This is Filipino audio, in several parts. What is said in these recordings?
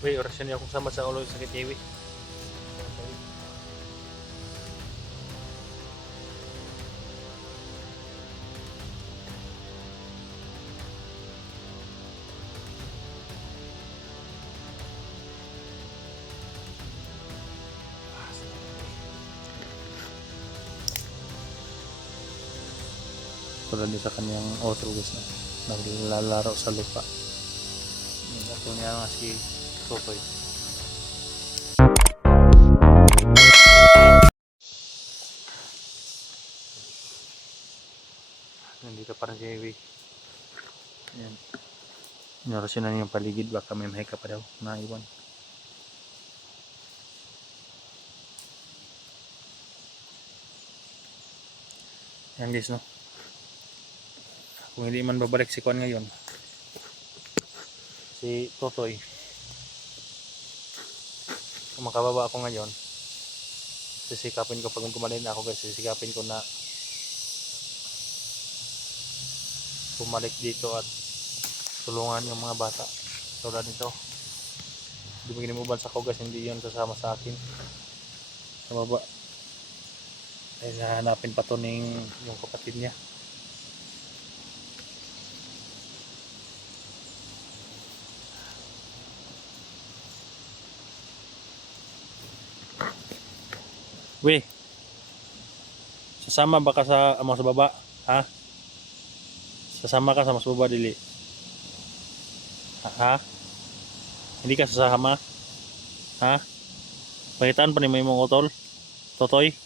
Uy, orasyon niya kung sama sa ulo sakit niya, tulad din sa kanyang auto guys na naglalaro sa lupa. Ito niya nga si Totoy. Nandito pa rin si Ewi. Yan. Narasyon na yung paligid, baka may mahika pa daw naiwan. Yan guys, no, kung hindi man babalik si Kwan ngayon, si Totoy, kung makababa ako ngayon, sisikapin ko pag gumaling na ako guys, sisikapin ko na bumalik dito at tulungan yung mga bata tulad nito. Hindi mo ginimubal sa ko guys, hindi yun sasama sa akin sa baba. Ay nahanapin pa to ng yung kapatid niya. Weh, sasama ba ka sa amo sa baba? Ha? Sasama ka sa mas baba dili? Ha? Hindi ka sasama? Ha? Pakitaan pa ni may mong utol? Totoy?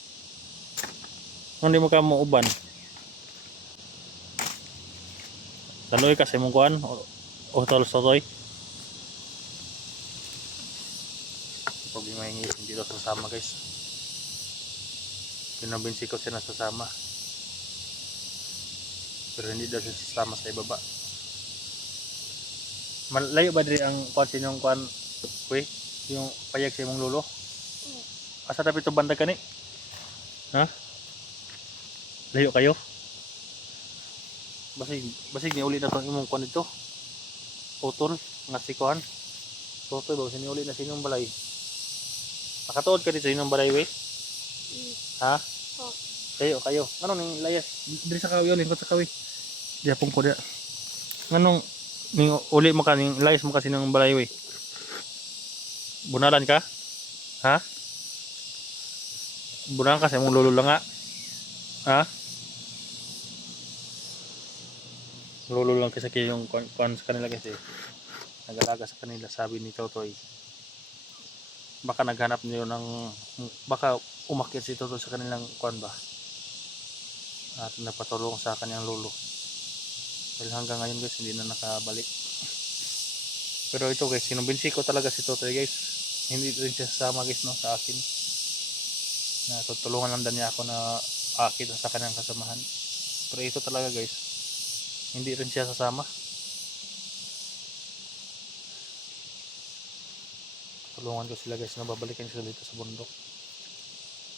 Hindi mo ka mo uban? Daloy ka sa imong kuan? Utol Totoy? Pag may hindi daw sasama guys. Pinabinsi ko siya na sasama. Pero hindi daw siya sasama sa ibaba. Malayo ba diri ang kuan sinong kuan? Uy, yung payag sa imong lolo? Asa dapat ito banda kani? Ha? Layo kayo? Basig ni uli na tong imong kuan dito. Utol nga si kuan. Totoy ba siniuli na sinong balay? Nakatuod ka dito sinong balay we? Ha? Kayo. Anong ning layas? Diri sa kawi lingkod sa kawi. Diapong ko dia. Anong ning uli mo ka ning layas mo kasi ng balay we? Bunalan ka? Ha? Bunalan ka sa imong lolo lang nga. Ha? Lolo lang kasi yung kuan sa kanila kasi nag-alaga sa kanila, sabi ni Totoy. Baka naghanap niyo ng baka umakyat si Totoy sa kanilang kuan ba? At napatulong sa kanyang lolo. Dahil hanggang ngayon guys hindi na nakabalik. Pero ito guys, kinumbinsi ko talaga si Totoy guys. Hindi rin siya sasama guys no sa akin. Na tutulungan lang din niya ako na akit sa kanyang kasamahan. Pero ito talaga guys, hindi rin siya sasama. Tulungan ko sila guys na babalikan sila dito sa bundok.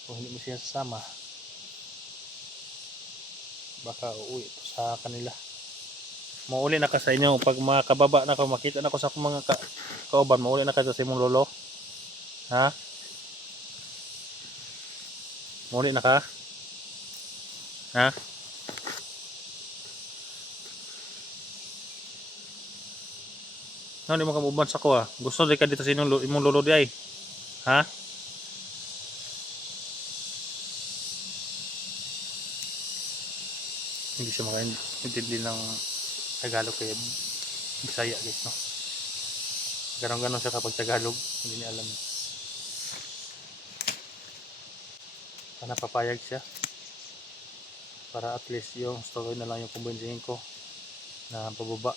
Kung hindi mo siya sasama, baka uuwi ito sa kanila. Mauli na ka sa inyo pag makababa na ako, makita na ko sa mga kauban, mauli na ka sa imong lolo. Ha? Mauli na ka? Ha? Ano di mo ka muban sa ko ah? Gusto di ka dito sa imong lolo di ay? Ha? Hindi siya makaintindi ng Tagalog kaya Bisaya guys no. Ganon siya kapag Tagalog, hindi niya alam. Sana papayag siya para at least yung story na lang yung kumbinsihin ko na pababa.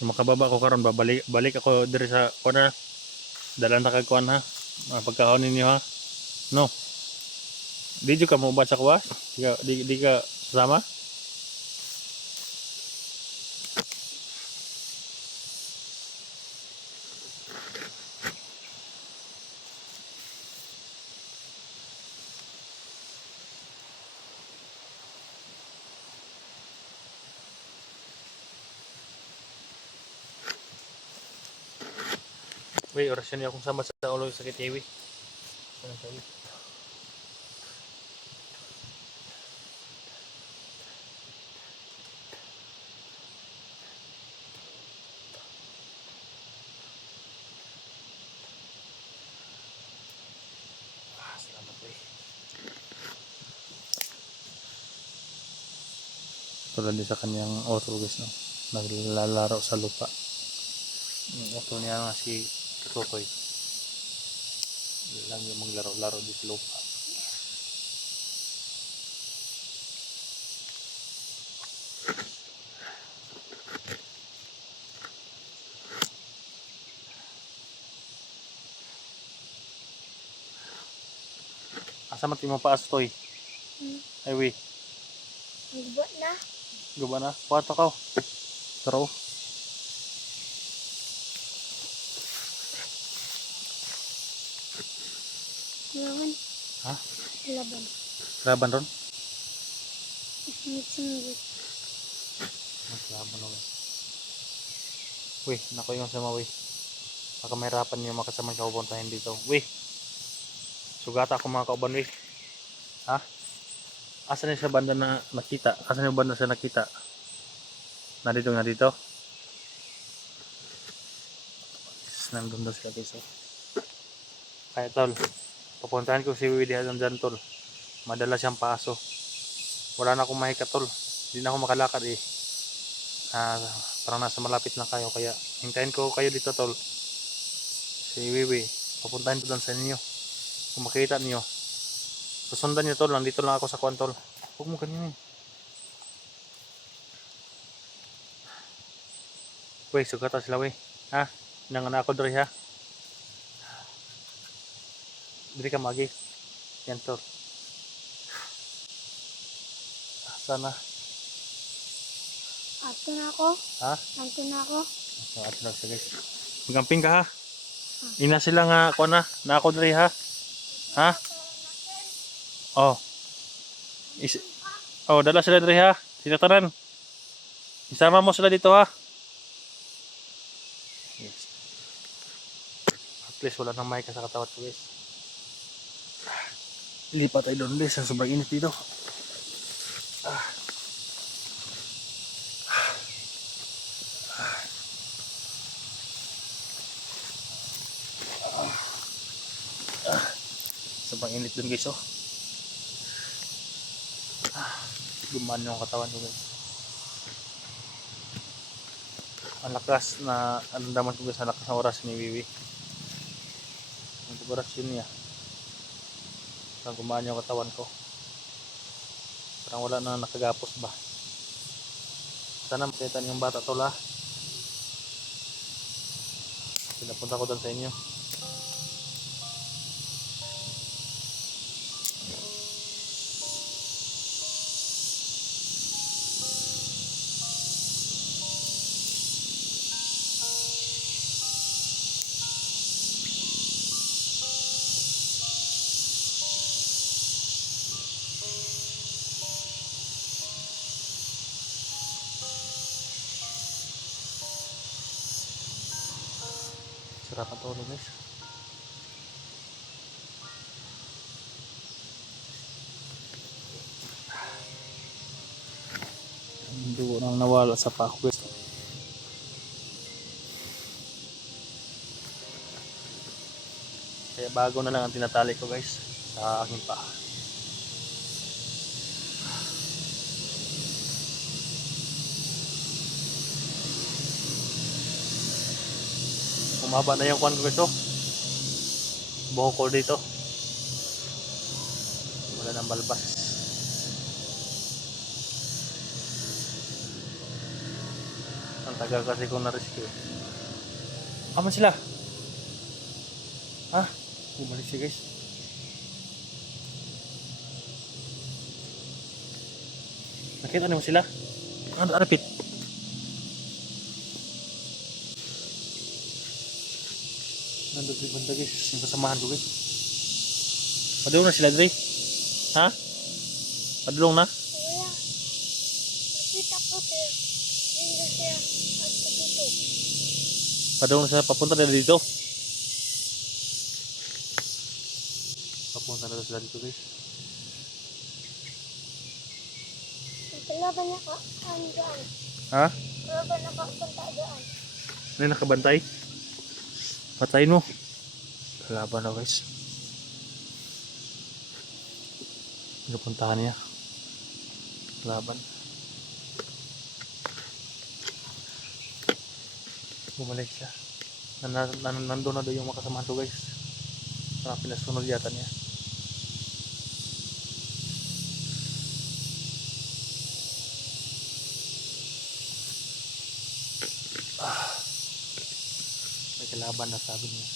Kung makababa ko karon balik ako diri sa corner. Dalan ta kag kuan ha. Pagkaon ninyo ha. No. Di ka mo ubat sa kuwas? Di ka sasama? Uy, orasyon niya akong sama sa ulo sakit iwi. Ano sabi? Salamat uy. Tulad din sa kanyang auto guys, no? Naglalaro sa lupa. Yung auto niya nga si Tutoy. Lang yung maglaro-laro di sa lupa. Asa man mo paas toy? Ay wi, Guba na. guba na. Kuwato ka. Taro. Laban. Ha? Laban. Laban ron? Singit-singit. Laban ron. Wi, nako yung sama wi. Baka mahirapan niyo makasamang kaupuntahin dito. Wi, sugata ako mga kauban wi. Ha? Asan niya sa banda na nakita? Asan yung banda sa nakita? Narito, narito. Nandun daw sila guys. Kaya tol, papuntahan ko si Wiwi dyan tol. Madala siyang paso. Wala na akong mahikat tol. Hindi na ako makalakad eh. Parang nasa malapit na kayo. Kaya hintayin ko kayo dito tol. Si Wiwi, papuntahan ko doon sa inyo. Kung makita niyo, susundan niyo tol. Nandito lang ako sa kwan tol. Huwag mo ganyan eh. Wey, sugata sila wey. Ha? Nangan ako diri ha. Diri ka magi. Yan tol. Sana. Ato na ako. Ha? Ato na ako. Ato na siya guys. Magamping ka ha. Ina sila nga ako na. Na ako diri ha. Ha? Oh. Oh, dala sila diri ha. Sila tanan. Isama mo sila dito ha. Yes. At least wala nang mic sa katawat ko guys. Lipat tayo doon guys. Sobrang init dito. Sobrang init doon guys oh. Gumaan yung katawan ko guys. Ang lakas na andaman ko guys, ang lakas na oras ni Wiwi. Ang oras yun niya. Parang gumaan yung katawan ko. Parang wala na nakagapos ba. Sana makita niyong bata to la. Pinapunta ko doon sa inyo. Sarap ang tulog guys. Ang dugo nang nawala sa pako guys. Kaya bago na lang ang tinatali ko guys sa aking paa. Umaba na yung kwan ko guys oh. Buhok ko dito. Wala nang balbas. Ang tagal kasi kong na-rescue. Aman sila? Ha? Bumalik siya guys. Nakita naman sila? Ano, arapit? Nandun si banda guys. Yung kasamahan ko guys. Padulong na sila Dre. Ha? Padulong na? Wala. Nakita ko siya. Hindi siya. Ato dito. Padulong na sila papunta nila dito. Papunta na daw sila dito guys. Kalaban niya ka, dyan. Ha? Kalaban na ka, punta dyan. Ano yung nakabantay? Patayin mo. Kalaban na guys. Pinupuntahan niya. Kalaban. Bumalik siya. Nandun na doon yung makasamahan ko guys. Pinasunod yata niya. May kalaban na sabi niya.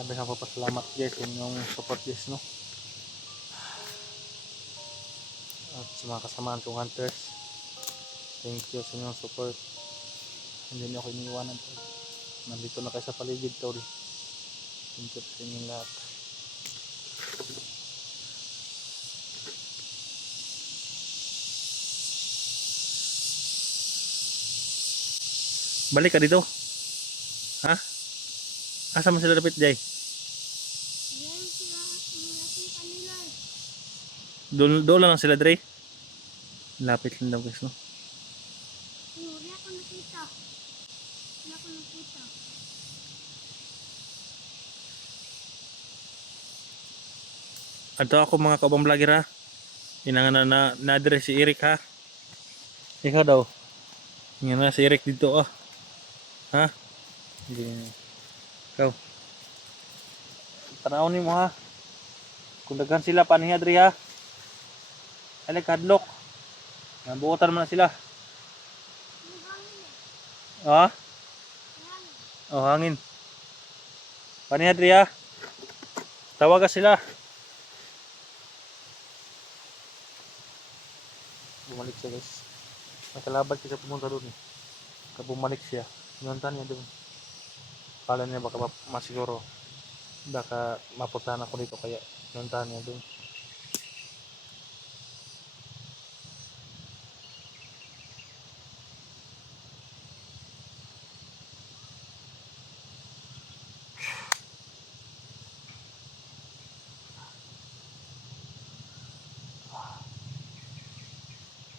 Sabi nga papasalamat guys yung support guys no. At sa mga kasamaan kong hunters. Thank you sa inyong support. Hindi niyo ako iniiwanan tol. Nandito na kayo sa paligid tol. Thank you sa inyong lahat. Balik ka dito. Ha? Asa mo sila dapat Jay? Ayan sila, malapit kanila. Doon lang sila Dre. Lapit lang daw guys no. Wala ko nakita. Wala ko nakita. Ato ako mga kaubang vlogger ha. Inangan na address si Eric ha. Ikaw daw. Nga na si Eric dito ah. Ha? Hindi. Ikaw. Tanawin mo ha. Kung daghan sila paniha diri ha. Ay kadlok. Nabuotan mo na sila. Ang hangin eh. Ha? Hangin. Oh hangin. Paniha diri ha. Tawag ka sila. Bumalik siya guys. May kalaban kasi pumunta doon eh. Bumalik siya. Pinuntan niya doon. Kala niya baka masiguro. Baka mapuntahan ako dito kaya pinuntahan niya doon.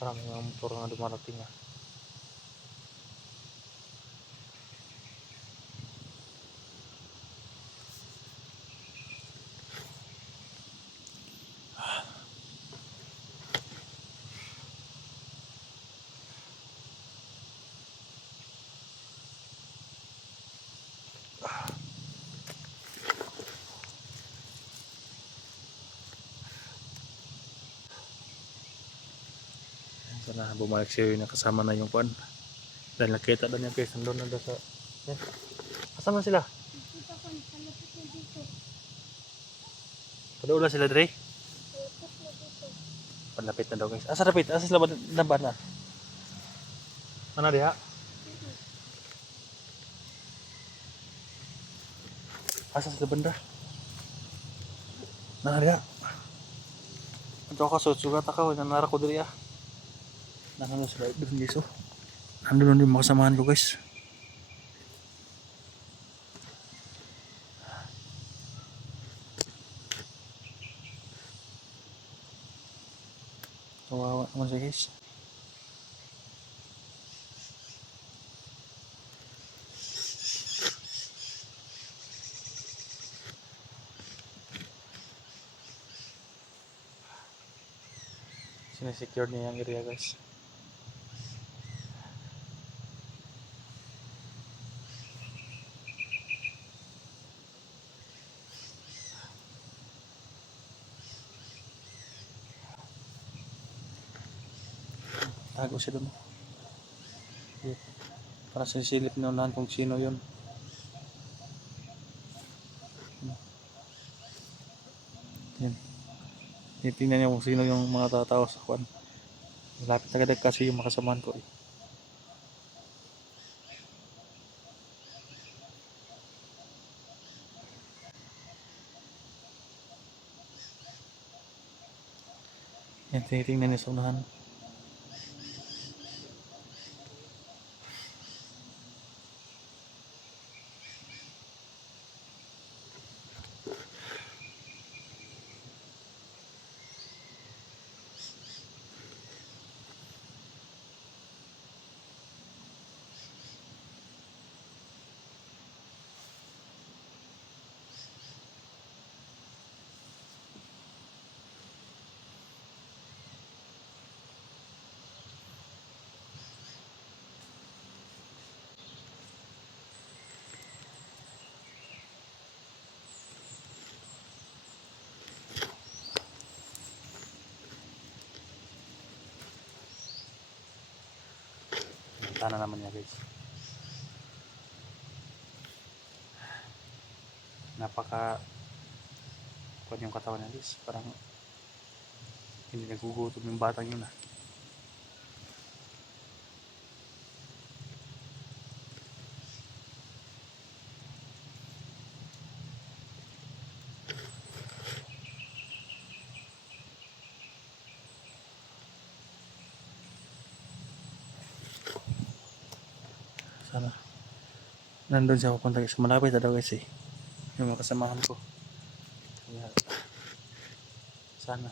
Parang mga motor na dumarating ah. Sana bumalik siya yung kasama na yung kuan. Dahil nakita doon yung guys, nandun na doon sa... Eh, kasama sila? Nakita ko, nakalapit na dito. Padoon na sila Dre? Nakalapit na dito. Panlapit na daw guys. Asa lapit? Asa sila ba na? Ano diha? Asa sila banda? Nah diha. Ito ako sugat ako. Nanara ko diri ah. Nandun sila doon guys oh. Nandun yung makasamahan ko guys. Kawawa naman siya guys. Sinesecure niya yung area guys. Tago siya doon. Para sisilip na unahan kung sino yun. Yan. Titingnan niya kung sino yung mga tatawa sa kwan. Malapit agad kasi yung makasamahan ko eh. Yan, tinitingnan niya sa unahan. Tana naman niya guys. Napaka kuwan yung katawan niya guys. Parang hindi nagugutom yung batang yun ah. Sana nandun siya pupunta guys. Malapit na daw guys eh. Yung mga kasamahan ko. Kaya, sana.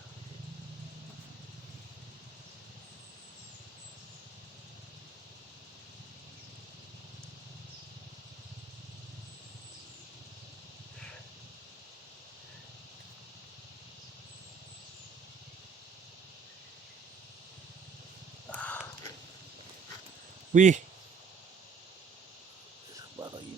Wih. Sabar lagi.